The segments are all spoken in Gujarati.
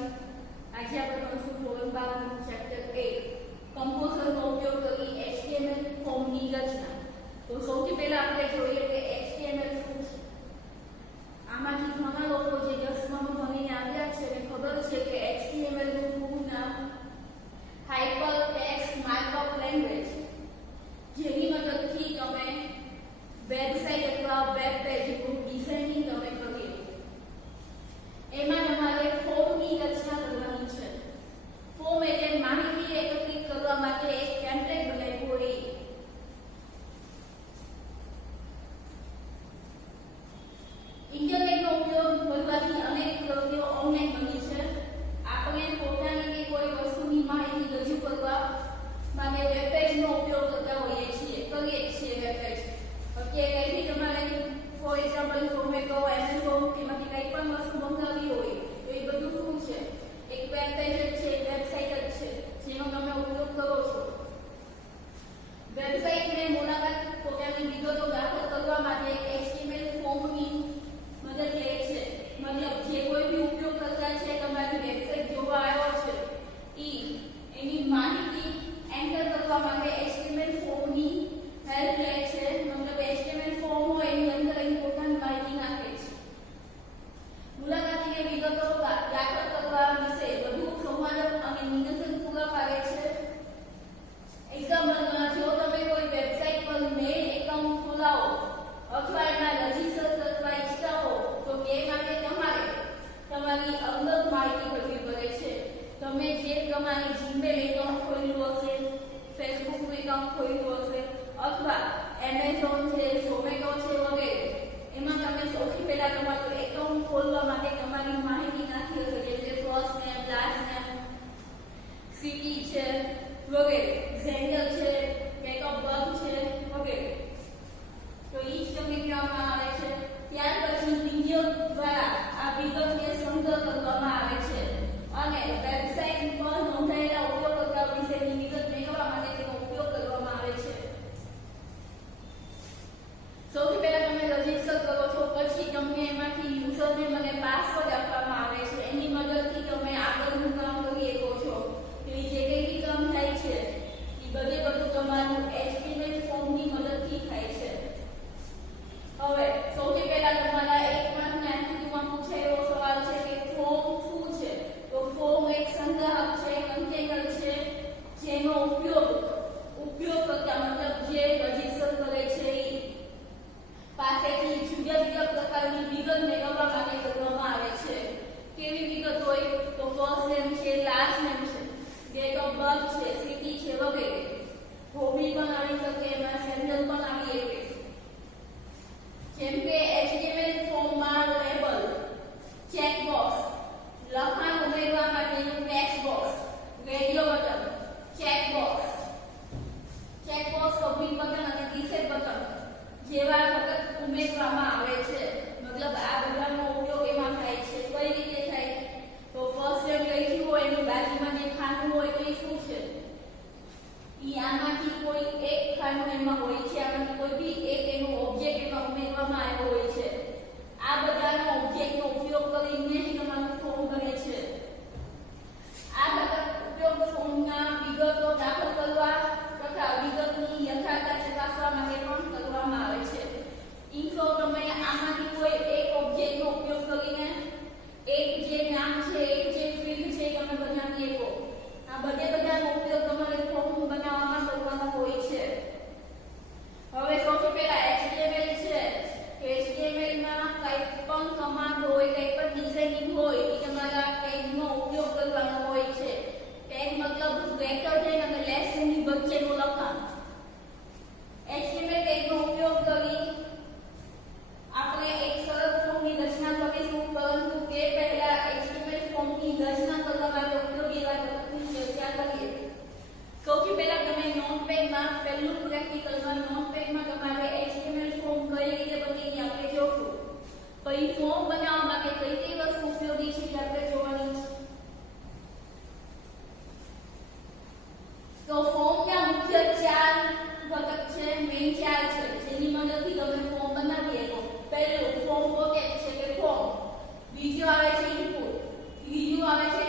આજે આપણે ભણીશું ધોરણ 12 નું ચેપ્ટર 8 કમ્પોઝર નો ઉપયોગ કરી HTML ફોર્મની રચના. તો સૌથી પહેલા આપણે જોઈએ કે HTML શું છે. આમાંથી ઘણા લોકો જે 10મામાં ભણીને આવ્યા છે એને ખબર છે કે HTML નું પૂરું નામ હાઇપર ટેક્સ્ટ માર્કઅપ લેંગ્વેજ, જેની મદદથી તમે વેબસાઇટ અથવા વેબ પેજ નું ડિઝાઇનિંગ તમે કરી. એમાં તમારે ફોર્મની રચના કરવાની છે. ફોર્મ એટલે માહિતી એકત્રિત કરવા માટે એક ટેમ્પલેટ બનાવ્યું હોય. ઇન્ટરનેટનો ઉપયોગ કરવાથી અનેક પ્રવૃત્તિઓ ઓનલાઈન બની છે. આપણે પોતાની કે કોઈ વસ્તુની માહિતી રજૂ કરવા માટે વેબ પેજનો ઉપયોગ કરતા હોઈએ છીએ, કરીએ છીએ વેબ પેજ. અત્યારે કંઈ બી તમારે ફોર એક્ઝામ્પલ ઝોમેટો, એમેઝોન એમાંથી કંઈ પણ વસ્તુ મંગાવી હોય તો એ બધું શું છે? એક વેબ પેજ જ છે, વેબસાઇટ જ છે, જેનો તમે ઉપયોગ કરો છો. વેબસાઇટને મુલાકાત પોતાની વિગતો દાખલ કરવા માટે HTML ફોર્મની મદદ લે છે. મતલબ જે કોઈ બી ઉપયોગકર્તા છે તમારી વેબસાઇટ જોવા આવ્યો છે એની માહિતી એન્ટર કરવા માટે HTML ફોર્મની હેલ્પ લે છે. મતલબ HTML ફોર્મ હોય એની અંદર એની પોતાની માહિતી નાખે છે. મુલાકાતીને વિગતો દાખલ કરવા વિશે વધુ સંવાદક અને નિયંત્રણ પૂરા પાડે છે. એક્ઝામ્પલમાં જો તમે કોઈ વેબસાઇટ પર મેઇલ એકાઉન્ટ ખોલાવો અથવા એમાં રજીસ્ટર કરવા ઈચ્છતા હો તો તે માટે તમારે તમારી અંગત માહિતી ભરવી પડે છે. તમે જે પ્રમાણે જીમેલ એકાઉન્ટ ખોલ્યું હશે, ફેસબુક એકાઉન્ટ ખોલ્યું હશે અથવા એમેઝોન છે, ઝોમેટો છે વગેરે, એમાં તમે સૌથી પહેલા તમારું એકાઉન્ટ ખોલવા માટે તમારી માહિતી નાખી હશે, જેમ કે first name, last name, city છે વગેરે, જેન્ડર છે, ડેટ ઓફ બર્થ છે વગેરે. તો એ જ તમને કહેવામાં આવે છે. ત્યાર પછી વિડીયો દ્વારા આ વિગતને સંગ્રહ કરવામાં આવે છે અને વેબસાઇટ પર નોંધાયેલા ઉપયોગકર્તા વિશેની વિગત મેળવવા માટે તેનો ઉપયોગ કરવામાં આવે છે. સૌથી પહેલા તમે રજીસ્ટર કરો છો, પછી તમને એમાંથી યુઝરનેમ અને પાસવર્ડ આપવામાં આવે છે. એની મદદથી તમે આગળનું કામ કરી શકો છો. તો એ જે કંઈ બી કામ થાય છે એ બધું તમારું HTML ફોર્મની મદદથી થાય છે. હવે સૌથી પહેલા તમારા એક માર્કના MCQમાં પૂછાયેલો સવાલ છે કે ફોર્મ શું છે? તો ફોર્મ એક સંગ્રાહક છે, કન્ટેનર છે, જેનો ઉપયોગકર્તા મતલબ જે રજીસ્ટર કરે છે એ પાસેથી જુદા જુદા પ્રકારની વિગત મેળવવા માટે કરવામાં આવે છે. કેવી વિગત હોય? તો ફર્સ્ટ નેમ છે, લાસ્ટ નેમ છે, ડેટ ઓફ બર્થ છે, સિટી છે વગેરે. હોબી પણ આવી શકે, એમાં સેન્ડલ પણ આવી શકે. જેમ કે HTML ફોર્મમાં લેબલ, ચેકબોક્સ, લખાણ ઉમેરવા માટેનું text box, radio button, checkbox, submit button અને રીસેટ બટન જેવા ઘટક ઉમેરવામાં આવે છે. મતલબ આ બધાનો ઉપયોગ એમાં થાય છે. કઈ રીતે થાય? તો ફર્સ્ટ નેમ લખ્યું હોય એની બાજુમાં જે ખાનું હોય તો એ શું છે? આમાંથી કોઈ એક ખાનું એમાં હોય છે, આમાંથી કોઈ બી એક એનો ઓબ્જેક્ટ એમાં ઉમેરવામાં આવ્યો હોય છે. આ બધાનો ઓબ્જેક્ટનો ઉપયોગ કરીને જ તમારું ફોર્મ બને છે. આ બધા ઉપયોગ ફોર્મના વિગતો દાખલ કરવા તથા વિગતની યથાર્થતા ચકાસવા માટે પણ કરવામાં આવે છે. ઇન્ફો તમે આમાંથી કોઈ એક ઓબ્જેક્ટનો ઉપયોગ કરીને એક જે નામ છે, એક જે ફીલ્ડ છે તમે બનાવી શકો. આ બધાનો ઉપયોગ તમારે ફોર્મ બનાવવામાં કરવાનો હોય છે. હવે સૌથી પહેલા HTML છે. HTML માં કંઈ પણ કમાન્ડ હોય, કંઈ પણ ડિઝાઇનિંગ હોય એ તમારા ટેગનો ઉપયોગ કરવાનો હોય છે. ટેગ મતલબ ગ્રેટર ધેન અને લેસ ધેનની વચ્ચેનું લખાણ. HTML ટેગનો ઉપયોગ કરી આપણે એક સરળ ફોર્મની રચના કરીશું, પરંતુ તે પહેલા HTML ફોર્મની રચના કરવા માટે ઉપયોગી એવા ઘટકની ચર્ચા કરીએ. સૌથી પહેલા તમે નોટપેડમાં પહેલું પ્રેક્ટિકલમાં નોટપેડમાં તમારે HTML ફોર્મ કઈ રીતે બને એ આપણે જોશું. પછી ફોર્મ બનાવવા માટે કઈ કઈ વસ્તુ ઉપયોગી છે એ આપણે જોવાની છે. તો ફોર્મના મુખ્ય 4 ઘટક છે, મેઇન 4 છે, જેની મદદથી તમે ફોર્મ બનાવી શકો. પહેલું ફોર્મ પોતે છે કે ફોર્મ, બીજું આવે છે ઇનપુટ, ત્રીજું આવે છે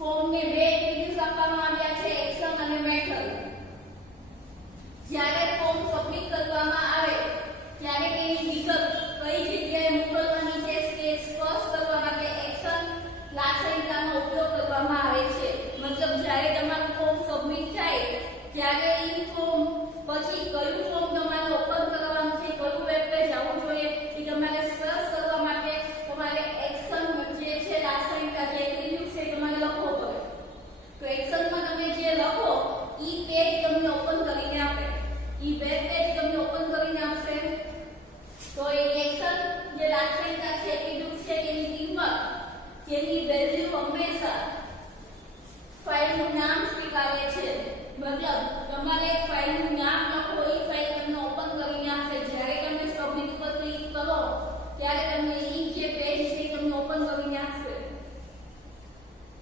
ફોર્મને બે એટ્રીબ્યુટ્સ આપવામાં આવ્યા છે, એક્શન અને મેથડ. જ્યારે ફોર્મ સબમિટ કરવામાં આવે ત્યારે તેની વિગત કઈ જગ્યાએ મોકલવાની છે તે સ્પષ્ટ કરવા માટે એક્શન લાક્ષણિકતાનો ઉપયોગ કરવામાં આવે છે. મતલબ જ્યારે તમારું ફોર્મ સબમિટ થાય ત્યારે એ ફોર્મ પછી કયું ફોર્મ તમારે ઓપન કરવાનું છે, કયું વેબ પેજ આવવું જોઈએ એ તમારે સ્પષ્ટ કરવા માટે તમારે એક્શન જે છે લાક્ષણિકતા જે એટ્રીબ્યુટ છે તમારે લખવો પડે. તો એક્શનમાં તમે જે લખો ઈ પેજ તમને ઓપન કરીને આપે, ઈ વેબ પેજ તમને ઓપન કરીને આપશે. તો એ એક્શન જે લાક્ષણિકતા છે એટ્રીબ્યુટ છે તેની કિંમત તેની વેલ્યુ હંમેશા ફાઇલનું નામ સ્વીકારે છે. મતલબ તમારે એક ફાઇલનું નામ લખો, એ ફાઇલ તમને ઓપન કરીને આપશે. જ્યારે તમે સબમિટ પર ક્લિક કરો ત્યારે તમને ઈ જે પેજ છે તમને ઓપન કરીને આપશે.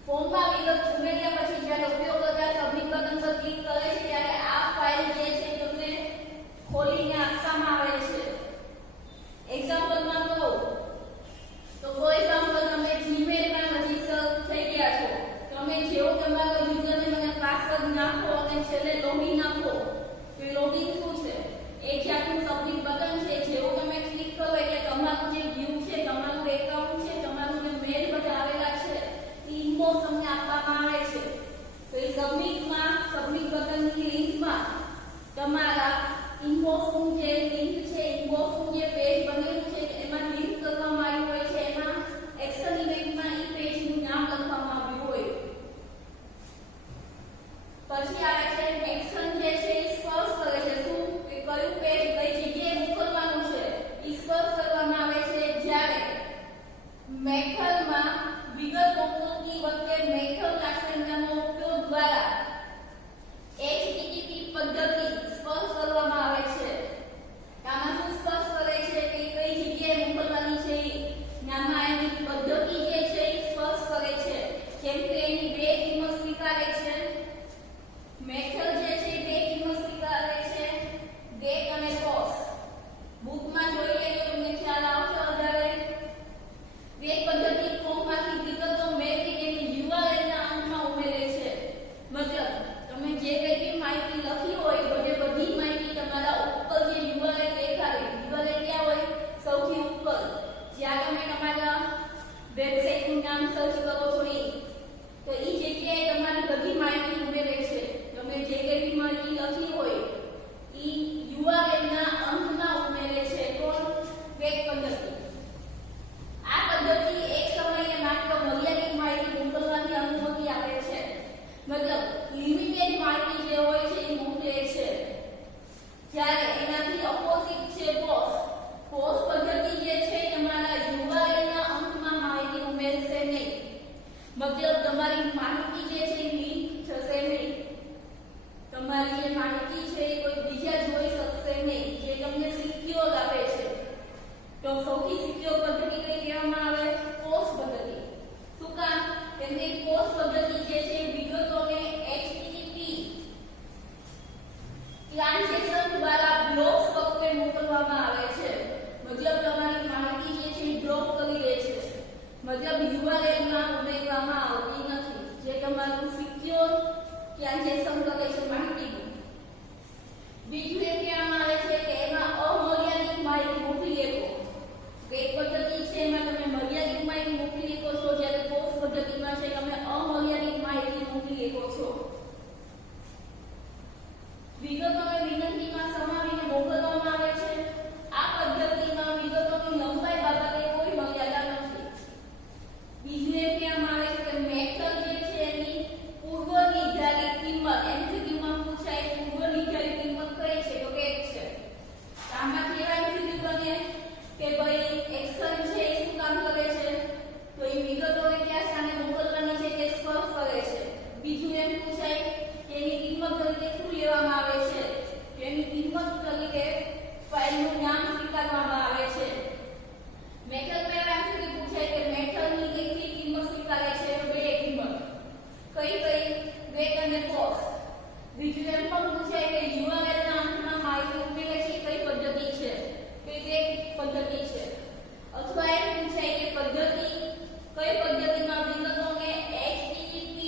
ફોર્મમાં વિગત ઉમેર્યા પછી જ્યારે ઉપયોગકર્તા સબમિટ બટન પર ક્લિક કરે છે ત્યારે આ ફાઇલ જે છે તમને ખોલીને આપવામાં આવે છે. એક્ઝામ્પલમાં કહું તો ફોર એક્ઝામ્પલ તમે જીમેલમાં રજીસ્ટર થઈ ગયા છો, તમે જેવો તમારો યુઝરનેમ અને પાસવર્ડ નાખો અને છેલ્લે લોગિન આપો તો એ લોગિન શું છે? એ જે આપણું સબમિટ બટન છે જેવો તમે ક્લિક કરો એટલે તમારું જે વ્યૂ છે, તમારું એકાઉન્ટ છે, તમારું જે મેલ બધા આવેલા છે એ ઇનબોક્સ તમને આપવામાં આવે છે. તો એ સબમિટ બટનની લિંકમાં તમારા ઇનબોક્સનું જે લિંક છે, ઇનબોક્સનું જે પેજ બનેલું છે એમાં લિંક કરવામાં આવ્યું હોય છે, એમાં એક્શન ઇવેન્ટમાં ઈ પેજનું નામ લખવામાં આવ્યું હોય. પછી આવે છે એક્શન જે છે એ સ્પષ્ટ કરે છે શું કે કયું પેજ કઈ જગ્યાએ મોકલવાનું છે એ સ્પષ્ટ કરવામાં આવે છે. જ્યારે મેથડમાં વિગત મોકલતી વખતે મેથડ લાક્ષણિકતાનો ઉપયોગ દ્વારા HTTP પદ્ધતિ સ્પષ્ટ કરવામાં આવે છે. આમાં શું સ્પષ્ટ કરે છે કે કઈ જગ્યાએ મોકલવાની છે, નામાં એની પદ્ધતિ જે છે એ સ્પષ્ટ કરે છે. જેમ કે એની બે કિંમત સ્વીકારે છે, મેથડ જે છે બે કિંમત સ્વીકારે છે, ડેટ અને કોસ્ટ. બુકમાં જોઈ લેજો તમને ખ્યાલ આવશે વધારે. બે પદ્ધતિ ફોર્મમાંથી વિગતો મેળવી તેની URL ના અંતમાં ઉમેરે છે. મતલબ તમે જે કંઈ બી માહિતી લખી હોય બધી માહિતી તમારા ઉપર જે URL દેખાડે, URL ક્યાં હોય? સૌથી ઉપર જ્યાં તમે તમારા વેબસાઇટનું નામ સર્ચ કરો છો તો એ જગ્યાએ તમારી બધી માહિતી ઉમેરે છે. તમે જે કંઈ બી માહિતી લખી હોય એ URL ના અંતમાં ઉમેરે છે. કોણ? વેબ પદ્ધતિ. આ પદ્ધતિ એક સમયે માત્ર મર્યાદિત માહિતી મોકલવાની અનુમતિ આપે છે. મતલબ લિમિટેડ માહિતી જે હોય છે એ મોકલે છે. જ્યારે એનાથી ઓપોઝિટ છે પોસ્ટ પદ્ધતિ જે છે તમારા URL ના અંતમાં માહિતી ઉમેરશે નહીં. મતલબ તમારી માહિતી જે છે લીક થશે નહીં, તમારી જે માહિતી છે એ કોઈ બીજા જોઈ શકશે નહીં, જે તમને સિક્યોર આપે છે. તો સૌથી સિક્યોર પદ્ધતિ કઈ કહેવામાં આવે? પોસ્ટ પદ્ધતિ. શું કામ? કેમ કે પોસ્ટ પદ્ધતિ જે છે વિગતોને HTTP ટ્રાન્ઝેક્શન દ્વારા બ્લોક સ્વરૂપે મોકલવામાં આવે છે. મતલબ તમારી માહિતી જે છે બ્લોક કરી દે છે. મતલબ URL માં ઉમેરવામાં આવતી નથી, જે તમારું સિક્યોર ટ્રાન્ઝેક્શન કરે છે માહિતીનું. બીજું એ કહેવામાં આવે છે કે એમાં અમર્યાદિત માહિતી મોકલી શકો. એક પદ્ધતિ છે એમાં તમે મર્યાદિત માહિતી મોકલી શકો છો, જ્યારે પોસ્ટ પદ્ધતિમાં છે તમે અમર્યાદિત માહિતી મોકલી શકો છો. વિગતોને વિનંતીમાં સમાવીને મોકલવામાં આવે છે. આ પદ્ધતિમાં વિગતોની લંબાઈ બાબતે કોઈ મર્યાદા નથી. બીજું એ કહેવામાં આવે છે કે મેથડ જે છે એની પૂર્વ નિર્ધારિત કિંમત MCQમાં પૂછાય પૂર્વ નિર્ધારિત કિંમત કઈ છે? તો કે 1 છે. આમાં કેવા MCQ બને કે ભાઈ એક્શન છે એ શું કામ કરે છે? તો એ વિગતોને કયા સ્થાને મોકલવાની છે તે સ્પષ્ટ કરે છે. બીજું એમ પૂછાય કે એની કિંમત તરીકે શું લેવામાં આવે છે? એની કિંમત તરીકે ફાઇલનું નામ સ્વીકારવામાં આવે છે. મેથડ પહેલા સુધી પૂછાય કે મેથડની કેટલી કિંમત સ્વીકારે છે? તો બે કિંમત. કઈ વેટ અને કોસ્ટ. બીજું એમ પણ પૂછાય કે URL ના અંતમાં માહિતી ઉમેરે છે કઈ પદ્ધતિ છે? કે તે પદ્ધતિ છે. અથવા એમ પૂછાય કે કઈ પદ્ધતિમાં વિગતોને HTTP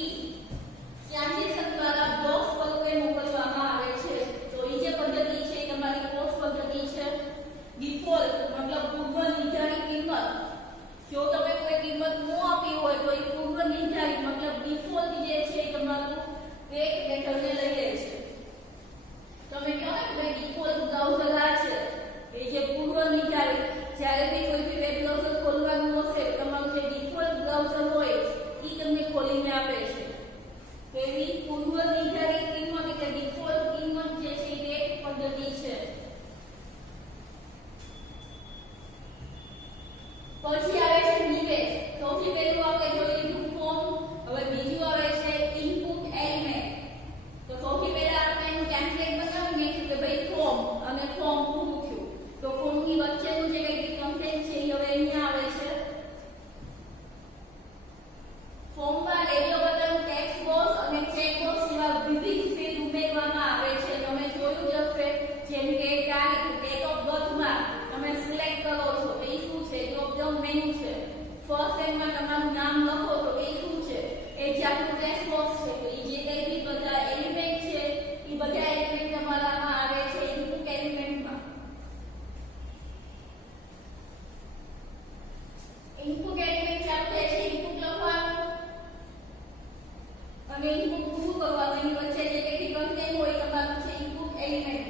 તમે ઇનપુટ પૂરું કરવાનું, એની વચ્ચે જે કંઈ કન્ટેન્ટ હોય તમારું છે ઇનપુટ એલિમેન્ટ.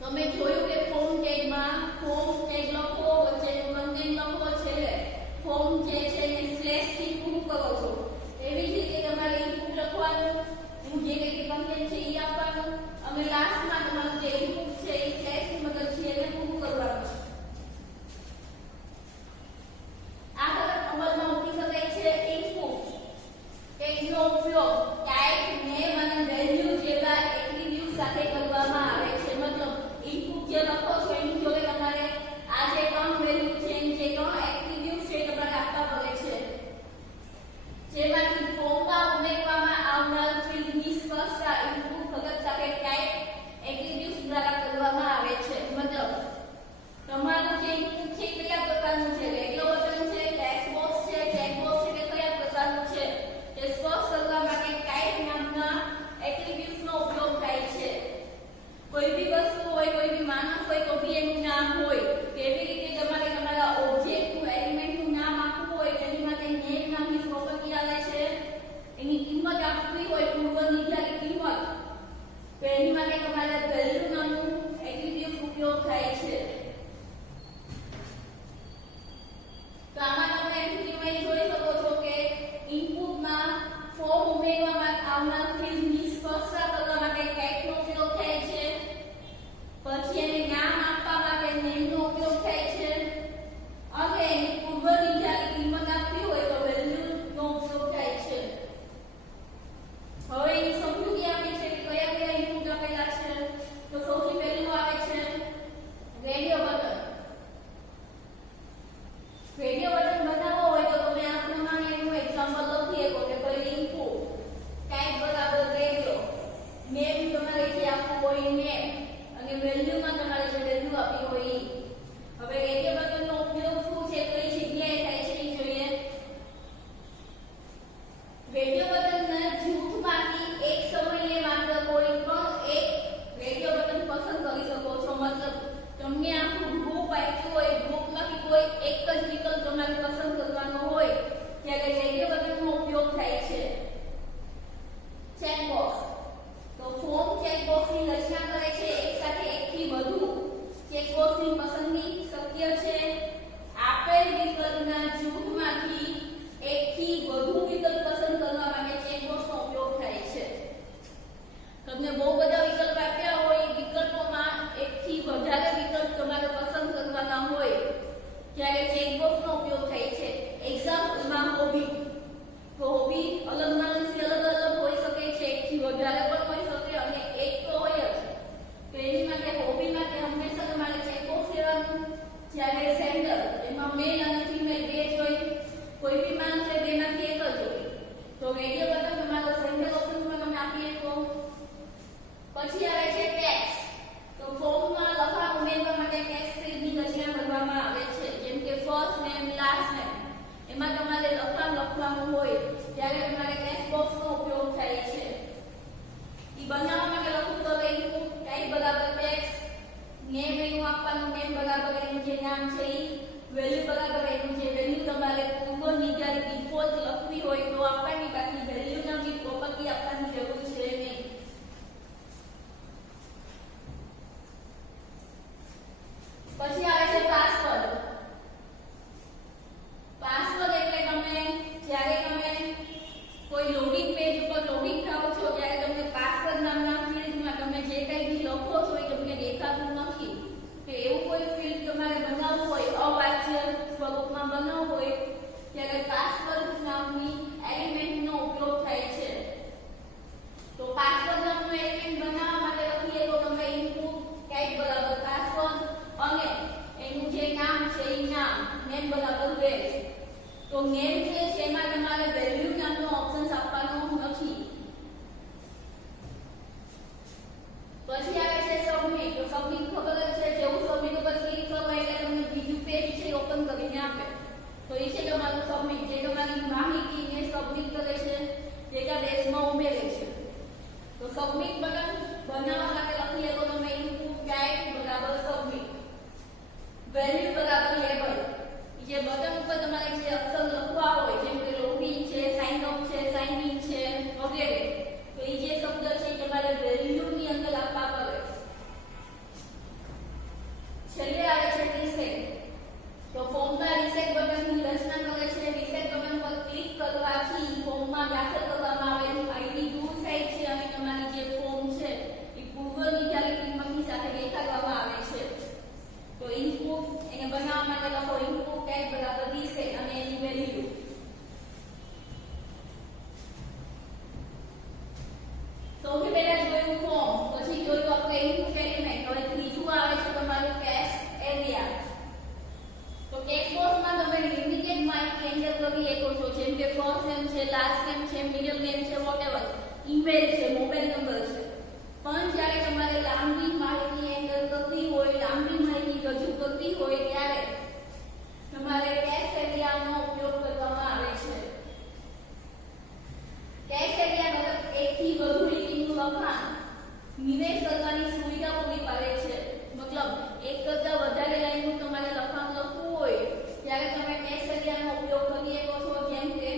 તમે જોયું કે ફોર્મ ટેગમાં ફોર્મ ટેગ લખો, વચ્ચેનું કન્ટેન્ટ લખો, છેલ્લે ફોર્મ જે છે એને સ્લેશ થી પૂરું કરો છો. એવી જ રીતે તમારે ઇનપુટ લખવાનું, એનું જે કંઈ કન્ટેન્ટ છે એ આપવાનું, અને લાસ્ટમાં તમારું જે ઇનપુટ છે એ સ્લેશ ની મદદથી એને પૂરું કરવાનું. આ વખત અમલમાં મૂકી શકાય છે ઇનપુટ ટેગનો ઉપયોગ ટાઈપ, નેમ અને વેલ્યુ જેવા એટ્રીબ્યુટ સાથે કરવામાં આવે છે. મતલબ ઇનપુટ જે લખો છો એની જોડે તમારે આ જે ત્રણ વેલ્યુ છે એની જે ત્રણ એટ્રીબ્યુટ છે એ તમારે આપવા પડે છે. જેમાંથી ફોર્મમાં ઉમેરવામાં આવનાર ફિલ્ડની સ્પષ્ટતા ઇનપુટ ભગત સાથે ટાઈપ એટ્રીબ્યુટ દ્વારા કરવામાં આવે છે. મતલબ તમારું જે ઇનપુટ છે કયા પ્રકારનું છે, રેગ્યુલર બટન છે, ટેક્સ્ટ બોક્સ છે, ચેકબોક્સ છે કે કયા પ્રકારનું છે તે સ્પષ્ટ કરવા માટે ટાઈપ નામના એટ્રીબ્યુટ્સનો ઉપયોગ થાય છે. કોઈ બી વસ્તુ હોય, કોઈ બી માણસ હોય તો બી એનું નામ હોય. કેવી રીતે તમારે તમારા ઓબ્જેક્ટનું એલિમેન્ટનું નામ આપવું હોય તેની માટે નેમ નામની પ્રોપર્ટી આવે છે. એની કિંમત આપવી હોય, પૂર્વ નિર્ધારિત કિંમત, તો એની માટે તમારે વેલ્યુ નામનું એટ્રીબ્યુટ ઉપયોગ થાય છે. તો આમાં તમે એટ્રીબ્યુટમાં જોઈ શકો છો કે ઇનપુટમાં ફોર્મ ઉમેરવામાં આવનાર ફિલ્ડની સ્પષ્ટતા કરવા માટે ટેગનો ઉપયોગ થાય છે. પછી એને નામ આપવા માટે નેમનો ઉપયોગ થાય છે, અને એની પૂર્વ નિર્ધારિત કિંમત આપવી હોય તો વેલ્યુનો ઉપયોગ થાય છે. હવે એની સમજૂતી આપી છે કે કયા કયા ઇનપુટ આપેલા છે. સૌથી પહેલા જોયું ફોર્મ, પછી જોયું આપણે ઇનપુટ એલિમેન્ટ. હવે ત્રીજું આવે છે તમારું કેશ એરિયા. તો ટેક્સ્ટ બોક્સમાં તમે લિમિટેડ માહિતી એન્ટર કરી શકો છો, જેમ કે ફર્સ્ટ નેમ છે, લાસ્ટ નેમ છે, મિડલ નેમ છે, વોટએવર, ઈમેલ છે, મોબાઈલ નંબર છે. પણ જ્યારે તમારે લાંબી માહિતી એન્ટર કરવી હોય, લાંબી માહિતી રજૂ કરવી હોય ત્યારે તમારે કેશ એરિયાનો ઉપયોગ કરવામાં આવે છે. કેશ એરિયા મતલબ એકથી વધુ લીટીનું લખાણ નિવેશ કરવાની સુવિધા પૂરી પાડે છે. મતલબ એક કરતાં વધારે લાઈનનું તમારે લખાણ લખવું હોય ત્યારે તમે કેશ એરિયાનો ઉપયોગ કરી શકો છો. જેમ કે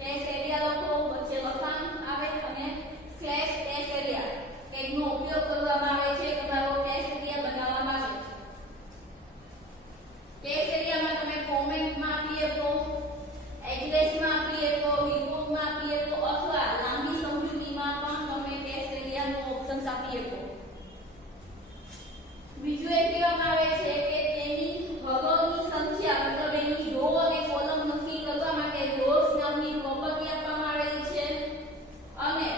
કેશ એરિયા લખો, વચ્ચે લખાણ આવે અને સ્લેશ કેશ એરિયા ટેગનો ઉપયોગ કરવામાં આવે છે તમારો કેશ એરિયા બનાવવા માટે. કેશ એરિયામાં તમે કોમેન્ટમાં આપી શકો, એડ્રેસમાં આપી શકો, રિપોર્ટમાં આપી શકો અથવા લાંબી સમજૂતીમાં પણ તમે કેશ એરિયાનો ઓપ્શન આપી શકો. બીજું એ કહેવામાં આવે છે કે તેની હરોળની સંખ્યા મતલબ એની રો અને કોલમ નક્કી કરવા માટે રોઝ નામની પ્રોપર્ટી આપવામાં આવેલી છે અને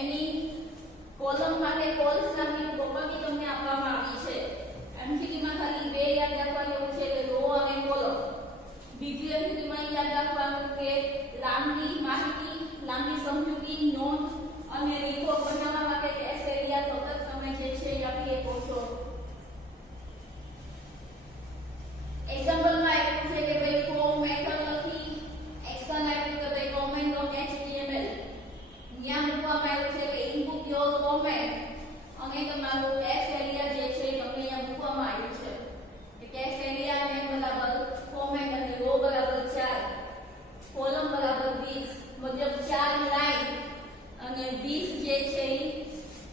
એની કોલમ માટે કોલ્સ નામની પ્રોપર્ટી તમને આપવામાં આવી છે. એમસીક્યુમાં ખાલી બે યાદ રાખવા જેવું છે કે રો અને કોલમ. બીજું એમસીક્યુમાં યાદ રાખવાનું કે લાંબી માહિતી, લાંબી સમજૂતી, નોંધ અને રિપોર્ટ બનાવવા માટે કેશ એરિયા સતત તમે જે છે એ આપી શકો છો. એક્ઝામ્પલમાં આપ્યું છે કે ભાઈ ફોર્મ મેથડ લખી, એક્શન આપ્યું કે ભાઈ કોમેન્ટ ડોટ એચટીએમએલ. ત્યાં મૂકવામાં આવ્યું છે કે ઇનપુટ યોર કોમેન્ટ અને તમારું કેશ એરિયા જે છે એ તમને અહીંયા મૂકવામાં આવ્યું છે. કે કેશ એરિયા ને બરાબર કોમેન્ટ અને રો બરાબર 4, કોલમ બરાબર 20, મતલબ 4 લાઈન અને 20 જે છે એ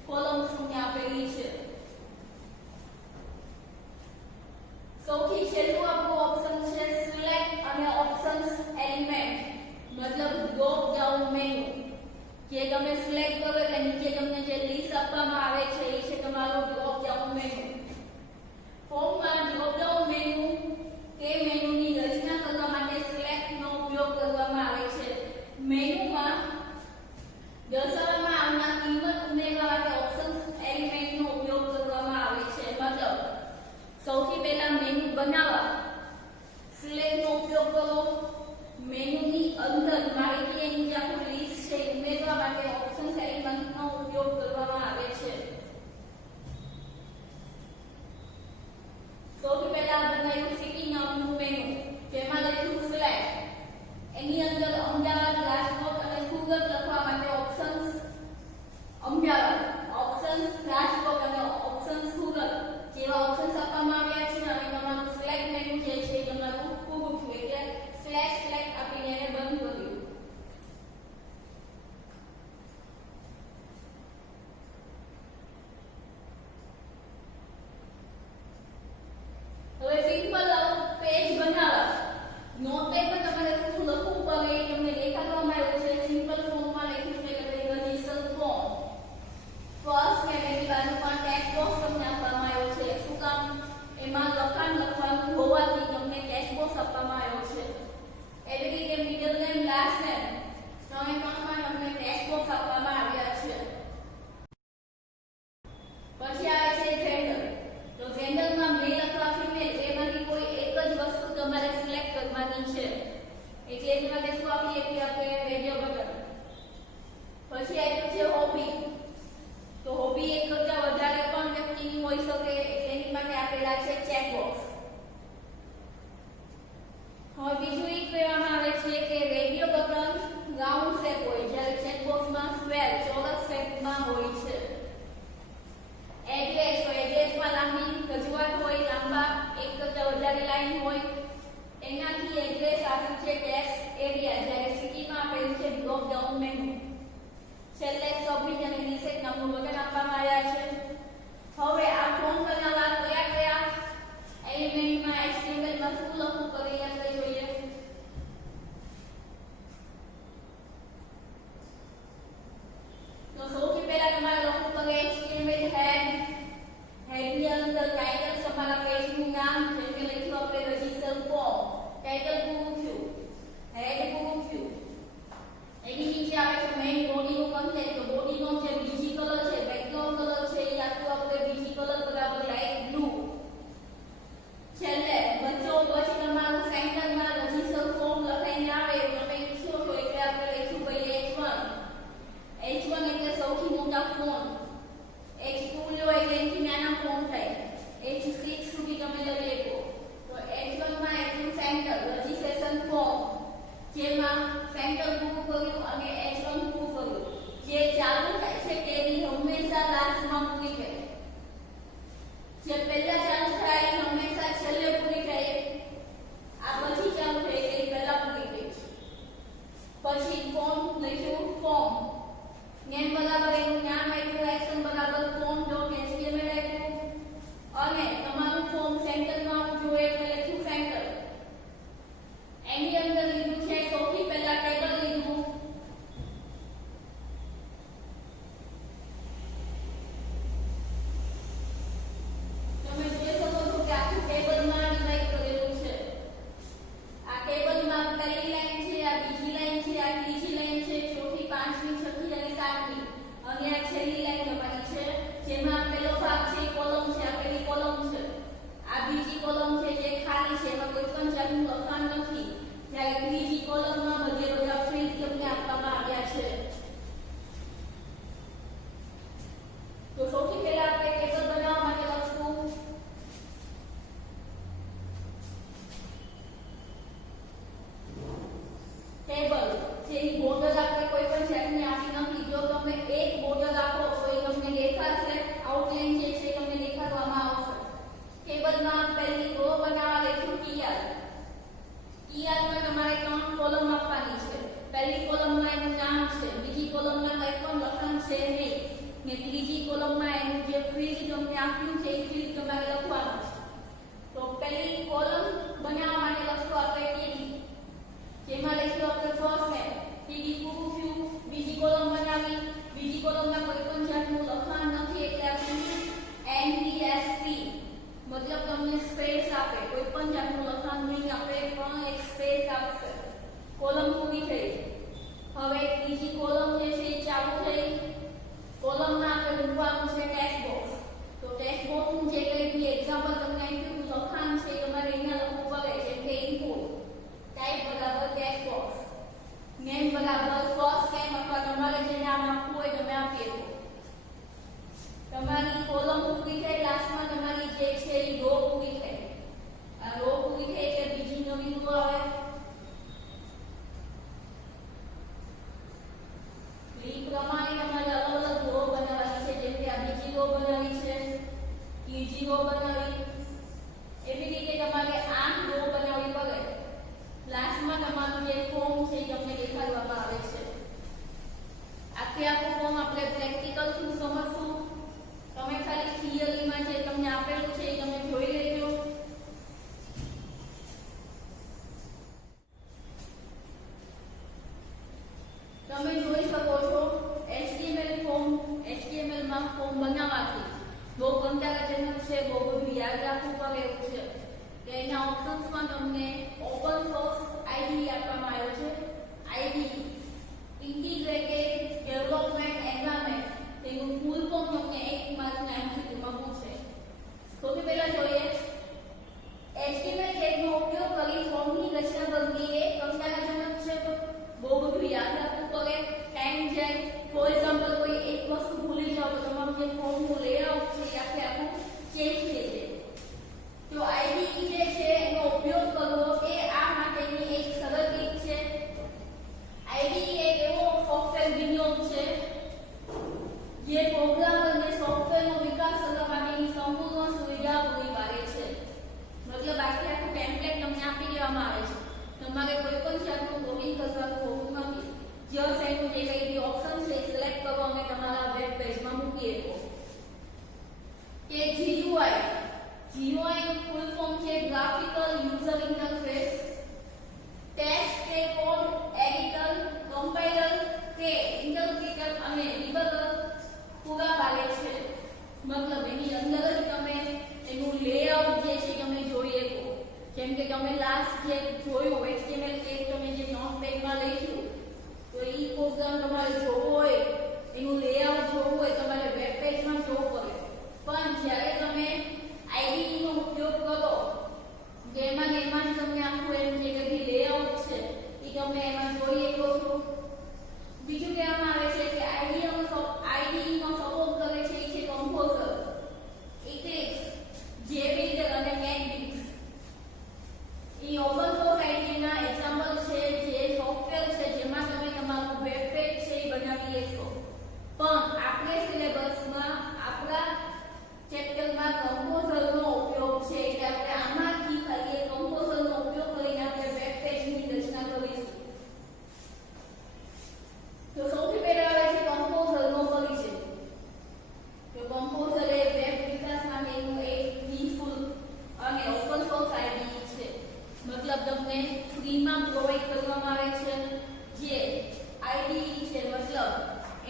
કોલમ્સ તમને આપેલી છે. સૌથી છેલ્લું આપણું ઓપ્શન છે સિલેક્ટ અને ઓપ્શન્સ એલિમેન્ટ, મતલબ ડ્રોપ ડાઉન મેનુ. જે તમે સિલેક્ટ કરો એટલે નીચે તમને જે લિસ્ટ આપવામાં આવે છે એ છે તમારો ડ્રોપ ડાઉન મેનુ. ફોર્મમાં ડ્રોપ ડાઉન મેનુ કે મેનુની રચના કરવા માટે સિલેક્ટનો ઉપયોગ કરવામાં આવે છે. મેનુમાં દર્શાવવામાં આવનાર કિંમત ઉમેરવા માટે ઓપ્શન્સ એલિમેન્ટનો ઉપયોગ કરવામાં આવે છે. મતલબ સૌથી પહેલા મેનુ બનાવવા સિલેક્ટનો ઉપયોગ કરો, મેનુની અંદર માહિતી એની જે આખું લિસ્ટ છે ઉમેરવા માટે ઓપ્શન્સ એલિમેન્ટનો ઉપયોગ કરવામાં આવે છે. સૌથી પહેલા બનાવ્યું સિટી નામનું મેનુ, જેમાં લખ્યું સિલેક્ટ. એની અંદર અમદાવાદ, રાજકોટ અને સુરત લખવા માટે ઓપ્શન્સ અમદાવાદ, ઓપ્શન્સ રાજકોટ અને ઓપ્શન્સ સુરત જેવા ઓપ્શન્સ આપવામાં આવ્યા છે અને તમારું સિલેક્ટ મેનુ જે છે એ તમારું પૂરું થયું એટલે સિલેક્ટ આપીને એને બંધ કર્યું. હવે સિમ્પલ પેજ બનાવવા નોટપેડ પર તમારે શું લખવું પડે એ તમને દેખાડવામાં આવ્યું છે. સિમ્પલ ફોર્મમાં લખ્યું છે કે રજિસ્ટર ફોર્મ. ફર્સ્ટ ને એની બાજુ પણ ટેક્સ્ટ બોક્સ તમને આપવામાં આવ્યો છે. શું કામ? એમાં લખાણ લખવાનું હોવાથી તમને ટેક્સ્ટ બોક્સ આપવામાં આવ્યો છે. એવી રીતે મિડલ નેમ, લાસ્ટ નેમ ત્રણેયમાં તમને ટેક્સ્ટ બોક્સ આપવામાં આવ્યા છે. પછી આવે છે જેન્ડર. તો જેન્ડરમાં મેલ અથવા ફિમેલ એમાંથી કોઈ એક જ વસ્તુ તમારે સિલેક્ટ કરવાની છે. એટલે એની માટે શું આપીએ કે આપણે રેડિયો બટન. પછી આપ્યું છે હોબી. તો હોબી એક કરતાં વધારે પણ વ્યક્તિની હોઈ શકે એટલે એની માટે આપેલા છે ચેક બોક્સ. હવે બીજું એ કહેવામાં આવે છે કે રેડિયો બટન રાઉન્ડ શેપ હોય જ્યારે ચેક બોક્સમાં સ્ક્વેર ચોરસ શેપમાં હોય છે. એડ્રેસ તો એડ્રેસમાં લાંબી રજૂઆત હોય, લાંબા એક કરતાં વધારે લાઈન હોય. એનાથી એડ્રેસ આપ્યું છે કેશ એરિયા, જ્યારે સિટીમાં આપેલું છે ડ્રોપ ડાઉન મેનુ. છેલ્લે સબમિટ અને રીસેટ નામનું બટન આપવામાં આવ્યા છે. હવે આ ફોર્મ બનાવવા કયા એલિમેન્ટમાં એચટીએમએલમાં શું લખવું પડે એ આપણે જોઈએ. તો સૌથી પહેલા તમારે લખવું નેમ બરાબર એનું નામ આપ્યું, એક્શન બરાબર form.html આપ્યું અને તમારું ફોર્મ સેન્ટરમાં આવવું જોઈએ એટલે લખ્યું સેન્ટર. એની અંદર લીધું છે સૌથી પહેલા ટેબલ લીધું. તમે જોઈ શકો છો કે આખું ટેબલમાં ડિવાઇડ કરેલું છે. આ ટેબલમાં પહેલી લાઈન છે, આ બીજી લાઈન છે, આ ત્રીજી લાઈન છે, ચોથી, પાંચમી, છઠ્ઠી અને સાતમી અને આ છેલ્લી લાઈન તમારી છે, જેમાં પહેલો ભાગ છે કોલમ છે, આ પહેલી કોલમ છે. આ બીજી કોલમ છે જે ખાલી છે, એમાં કોઈ પણ જાતનું લખાણ નથી. જ્યારે ત્રીજી કોલમમાં બધા ફિલ્ડ તમને આપવામાં આવ્યા છે. તો સૌથી પહેલા આપણે ટેબલ બનાવવા માટે લખશું ટેબલ. જેની બોર્ડર આપણે કોઈ પણ જાતની આપી નથી. જો તમે એક બોર્ડર આપો તો એ તમને દેખાશે, આઉટલાઈન જે છે તમને દેખાડવામાં આવશે. ટેબલમાં પહેલી રો બનાવવા લખ્યું ટીઆર. ટીઆરમાં તમારે 3 કોલમ આપવાની છે. પહેલી કોલમમાં એનું નામ છે, બીજી કોલમમાં કંઈ પણ લખાણ છે નહીં ને ત્રીજી કોલમમાં એનું જે ફિલ્ડ તમને આપ્યું છે એ ફિલ્ડ તમારે લખવાનું છે. તો પહેલી કોલમ બનાવવા માટે લખશું આપણે ટીડી, જેમાં લખ્યું આપણે ફર્સ્ટ નેમ. ટીડી પૂરું થયું. બીજી કોલમ બનાવી, બીજી કોલમમાં કોઈ પણ જાતનું લખાણ નથી એટલે આપણે એનડીએસપી મતલબ તમને સ્પેસ આપે, કોઈ પણ જાતનું લખાણ નહીં આપે પણ એક સ્પેસ આપશે. કોલમ પૂરી થઈ. હવે ત્રીજી કોલમ જે છે એ ચાલુ થઈ. કોલમમાં આપણે મૂકવાનું છે ટેક્સ્ટ બોક્સ. તો ટેક્સ્ટ બોક્સનું જે કંઈ બી એક્ઝામ્પલ તમને આપ્યું લખાણ છે તમારે અહીંયા લખવું પડે. જેમ કે ઇનપુટ ટાઈપ બરાબર ટેક્સ્ટ બોક્સ, નેમ બરાબર ફર્સ્ટ નેમ અથવા તમારે જે નામ આપવું હોય તમે આપી દો. તમારી કોલમ પૂરી થઈ. લાસ્ટમાં તમારી જે છે એ રો પૂરી થઈ. આ રો પૂરી થઈ એટલે બીજી નવી રો આવે. એ પ્રમાણે તમારે અલગ અલગ રો બનાવવાની છે. જેમ કે આ બીજી રો બનાવી છે, ત્રીજી રો બનાવી, એવી રીતે તમારે 8 રો બનાવવી પડે. લાસ્ટમાં તમારું જે ફોર્મ છે એ તમને દેખાડવામાં આવે છે. આખું ફોર્મ આપણે પ્રેક્ટિકલ થ્રુ સમજશું. તમે ખાલી થિયરીમાં જે તમને આપેલું છે એ તમે જોઈ લેજો. તમે જોઈ શકો છો HTML માં ફોર્મ બનાવવાથી બહુ કંટાળાજનક છે, બહુ બધું યાદ રાખવું પડે એવું છે. કે એના ઓપ્શન્સમાં તમને ઓપન સોર્સ આઈડી આપવામાં આવ્યો છે. આઈડી ઇન્ટિગ્રેટેડ ડેવલપમેન્ટ એન્વાયરમેન્ટ, તેનું ફૂલ ફોર્મ તમને 1 માર્કના એમસીક્યુમાં પૂછે. સૌથી પહેલા જોઈએ HTML ટેગનો ઉપયોગ કરી ફોર્મની રચના કરવી એ કંટાળાજનક છે, બહુ બધું યાદ રાખવું પડે, ટાઈમ જાય. ફોર એક્ઝામ્પલ કોઈ એક વસ્તુ ભૂલી જાઓ તો તમારું જે ફોર્મનું લેઆઉટ છે એ આખું ચેન્જ થઈ જાય. તો આઈડી જે છે એનો ઉપયોગ કરવો એ આ માટેની એક સરળ રીત છે. આઈડી એક એવો સોફ્ટવેર વિનિયોગ છે જે પ્રોગ્રામરને સોફ્ટવેરનો વિકાસ કરવા માટેની સંપૂર્ણ સુવિધા પૂરી પાડે છે. મતલબ આખું ટેમ્પલેટ તમને આપી દેવામાં આવે છે. તમારે કોઈ પણ જાતનું કોડિંગ કરવાનું હોતું નથી. જસ્ટ એનું જે કંઈ બી ઓપ્શન છે સિલેક્ટ કરો અને તમારા વેબ પેજમાં મૂકી દો. કે GUI નું ફૂલ ફોર્મ છે ગ્રાફિકલ યુઝર ઇન્ટરફેસ. ટેક્સ્ટ કે કોડ એડિટર, કમ્પાઇલર કે ઇન્ટરપ્રિટર અને ડિબગર પૂરા પાડે છે. મતલબ એની અંદર જ તમે એનું લેઆઉટ જે છે તમે જોઈ શકો. જેમ કે તમે લાસ્ટ જે જોયું HTML ટેગ તમે જે નોટપેડમાં લખ્યું તો એ પ્રોગ્રામ તમારે જોવો હોય, એનું લેઆઉટ જોવું હોય તમારે વેબ પેજમાં જોવું પડે. પણ જ્યારે તમે આઈડી નો ઉપયોગ કરો જેમાં જ તમને આખું એમ જે કંઈ લેઆઉટ છે એ તમે એમાં જોઈ શકો છો. બીજું કહેવામાં આવે છે કે આઈડી નો સપોર્ટ કરે છે એ છે કમ્પોઝર, Eclipse, JBuilder અને NetBeans. એ ઓપન સોર્સ આઈડી ના એક્ઝામ્પલ છે જે સોફ્ટવેર છે જેમાં તમે તમારું વેબ પેજ છે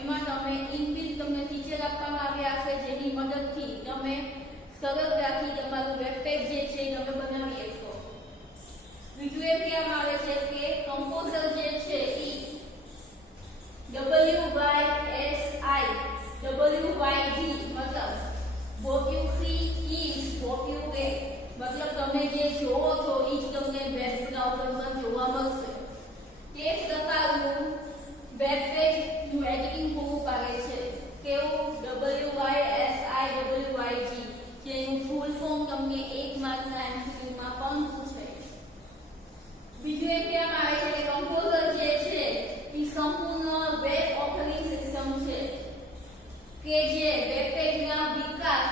એમાં તમે ઇનબિલ્ટ તમને ફીચર આપવામાં આવ્યા છે જેની મદદથી તમે સરળતાથી તમારું વેબ પેજ જે છે એ તમે બનાવી શકશો. બીજું એ કહેવામાં આવે છે કે કમ્પોઝર જે છે એ WYSI WYG મતલબ what you see is what you get. મતલબ તમે જે જોવો છો એ જ તમને વેબ બ્રાઉઝરમાં જોવા મળશે. તે પ્રકારનું વેબ પેજ નું એડિટિંગ પૂરું પાડે છે. કેવું? WYSI WYG જેનું ફૂલ ફોર્મ તમને એક માર્કના MCQ માં પણ પૂછે. બીજું એ કહેવામાં આવે છે કે કમ્પોઝર જે છે એ સંપૂર્ણ વેબ ઓપરેટિંગ સિસ્ટમ છે કે જે વેબ પેજના વિકાસ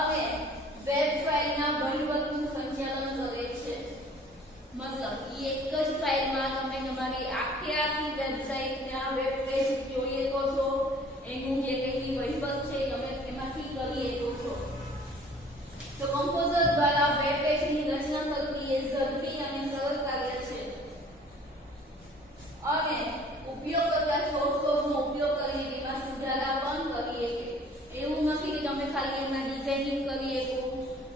અને વેબ ફાઇલના વહીવટનું સંચાલન કરે છે. મતલબ એક જ ફાઇલમાં તમે તમારી આખી વેબસાઇટના વેબ પેજ જોઈ શકો છો. એનું જે કંઈ વહીવટ છે તમે એમાંથી કરી શકો છો. તો કમ્પોઝર દ્વારા વેબ પેજની રચના કરવી એ ઝડપી અને સરળ કાર્ય છે અને ઉપયોગકર્તા સોફ્ટવેરનો ઉપયોગ કરીને તેમાં સુધારા પણ કરી શકે. એવું નથી કે તમે ખાલી એમાં ડિઝાઇનિંગ કરી શકો.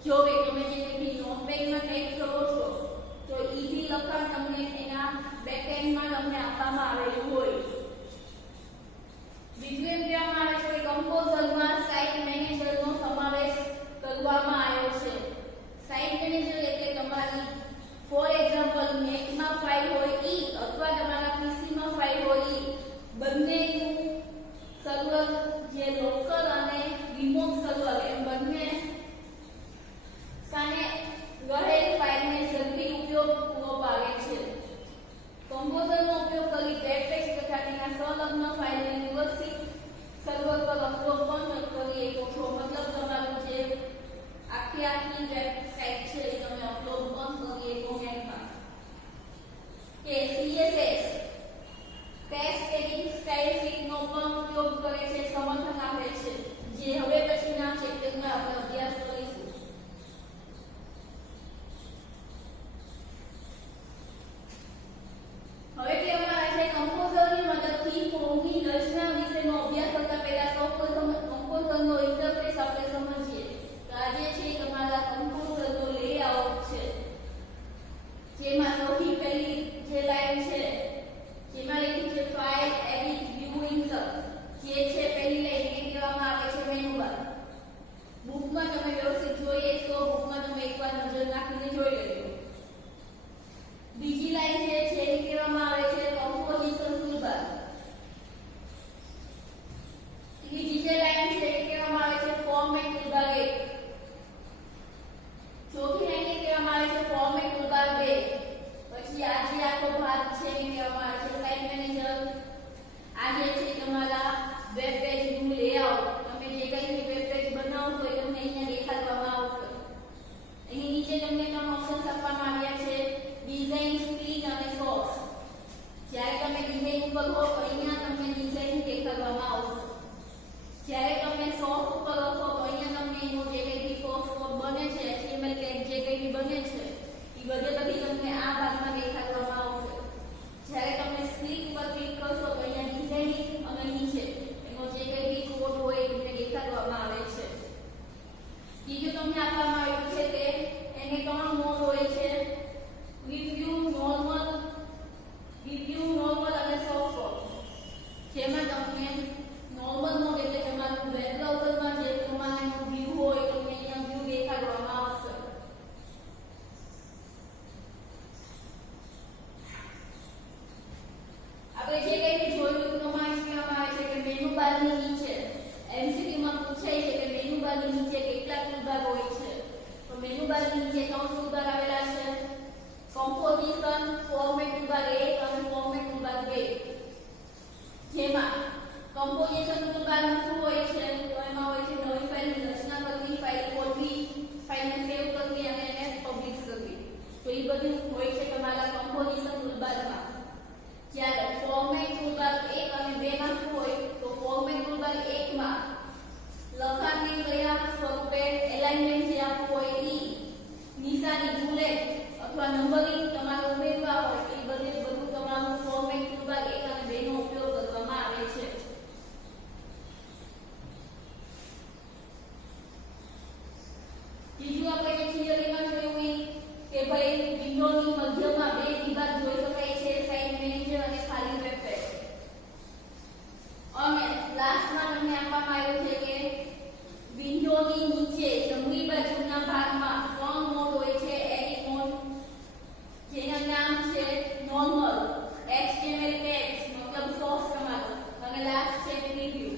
જો કે તમે જે કંઈ નોટપેડમાં ટાઈપ કરો છો તો ઈઝી લખાણ તમને એના બેકએન્ડમાં તમને આપવામાં આવેલું હોય. બીજું એમ કહેવામાં આવે છે કે કમ્પોઝરમાં સાઇટ મેનેજરનો સમાવેશ કરવામાં આવ્યો છે. સાઇટ મેનેજર એટલે તમારી ફોર એક્ઝામ્પલ મેકમાં ફાઇલ હોય ઈ અથવા તમારા પીસીમાં ફાઇલ હોય ઈ બંનેનું સર્વર જે લોકલ અને રિમોટ સર્વર એમ બંને સામે રહેલ ફાઇલને ઝડપી ઉપયોગ પૂરો પાડે છે. કમ્પોઝરનો ઉપયોગ કરી વેબ પેજ તથા તેના સંલગ્ન ફાઇલને વ્યવસ્થિત સર્વર પર અપલોડ પણ કરી શકો છો. મતલબ તમારું જે આખી વેબસાઇટ છે એ તમે અપલોડ પણ કરી શકો એમાં. કે CSS ટેક્સ્ટ એડિટિંગ સ્ટાઇલ શીટનો પણ ઉપયોગ કરે છે, સમર્થન આપે છે, જે હવે પછીના ચેપ્ટરમાં આપણે અભ્યાસ કરીશું. હવે કહેવામાં આવે છે કમ્પોઝરની મદદથી ફોર્મની રચના વિશેનો અભ્યાસ કરતા પહેલા સૌપ્રથમ કમ્પોઝરનો ઇન્ટરફેસ આપણે સમજીએ. તો આ જે છે તમારા કમ્પોઝરનો લેઆઉટ છે, જેમાં સૌથી પહેલી જે લાઈન છે જેમાં લખ્યું છે ફાઇલ એડિટ વ્યૂ ઇન્સર્ટ, જે છે પહેલી લાઈન એ કહેવામાં આવે છે મેનુ બાર. બુકમાં તમે વ્યવસ્થિત જોઈએ તો બુકમાં તમે એકવાર નજર નાખીને જોઈ લેજો. બીજી લાઈન જે છે એ કહેવામાં આવે છે કમ્પોઝિશન ટૂલબાર. ત્રીજી જે લાઈન છે એ કહેવામાં આવે છે ફોર્મેટ ટૂલબાર 1. ચોથી લાઈન એ કહેવામાં આવે છે ફોર્મેટ ટૂલબાર 2. પછી આ જે આખો ભાગ છે એ કહેવામાં આવે છે સાઇટ મેનેજર. આ જે છે તમારા વેબ પેજનું લેઆઉટ. તમે જે કંઈ વેબ પેજ બનાવશો એ તમને અહીંયા દેખાડવામાં આવશે. એની નીચે તમને ત્રણ ઓપ્શન્સ આપવામાં આવ્યા છે, ડિઝાઇન, સ્ક્રીન અને સોર્સ. જ્યારે તમે ડિઝાઇન ઉપર હો તો અહીંયા તમને ડિઝાઇન દેખાડવામાં આવશે. જ્યારે તમે સોર્સ ઉપર હશો તો અહીંયા તમને એનો જે કંઈ સોર્સ કોડ બને છે, HTML ટેગ જે કંઈ બને છે એ બધી તમને આ ભાગમાં દેખાડવામાં આવશે. જ્યારે તમે સ્ક્રીન પર ક્લિક કરશો તો અહીંયા ડિઝાઇનિંગ અને નીચે એનો જે કંઈ કોડ હોય એ તમને દેખાડવામાં આવે છે. બીજું તમને આપવામાં આવ્યું છે કે એને ત્રણ મોડ હોય છે, રિવ્યુ, નોર્મલ અને સોફ્ટ મોડ. જેમાં તમને નોર્મલ મોડ એટલે તમારું વેબ બ્રાઉઝરમાં જે પ્રમાણેનું વ્યૂ હોય તો અહીંયા વ્યૂ દેખાડવામાં આવશે. આપણે જે કંઈ જોયું પ્રમાણે કહેવામાં આવે છે કે મેનુ બારની નીચે MCQમાં પૂછાય છે કે મેનુ બારની નીચે કેટલા ટૂલબાર હોય છે. તો મેનુ બારની નીચે 3 ટૂલબાર આવેલા છે, કમ્પોઝિશન, ફોર્મેટ ટૂલબાર 1 અને ફોર્મેટ ટૂલબાર 2. જેમાં કમ્પોઝિશન ટૂલબારમાં શું હોય છે તો એમાં હોય છે નવી ફાઇલની રચના કરવી, ફાઇલ ખોલવી, ફાઇલને સેવ કરવી અને એને પબ્લિશ કરવી. તો એ બધું હોય છે તમારા કમ્પોઝિશન ટૂલબારમાં. જ્યારે ફોર્મેટ ટૂલબાર 1 અને 2 માં શું હોય તો ફોર્મેટ ટૂલબાર 1 માં લખાણને કયા સ્વરૂપે એલાઇનમેન્ટ જે આપવું હોય એ નિશાની, બુલેટ અથવા નંબરિંગ તમારે ઉમેરવા હોય એ બધું તમારું ફોર્મેટ ટૂલબાર 1 અને 2 નો ઉપયોગ કરવામાં આવે છે. કહેવામાં આવ્યું છે કે વિન્ડોની નીચે જમણી બાજુના ભાગમાં 3 મોડ હોય છે. એડિટ મોડ, જેના નામ છે નોર્મલ, HTML ટેક્સ્ટ મતલબ સોર્સ તમારો, અને લાસ્ટ છે પ્રિવ્યુ.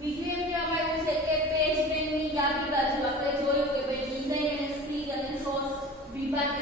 બીજું એમ કહેવામાં આવ્યું છે કે પેજ બેનની ડાબી બાજુ આપણે જોયું કે ભાઈ ડિઝાઇન અને સ્પીડ અને સોર્સ વિભાગ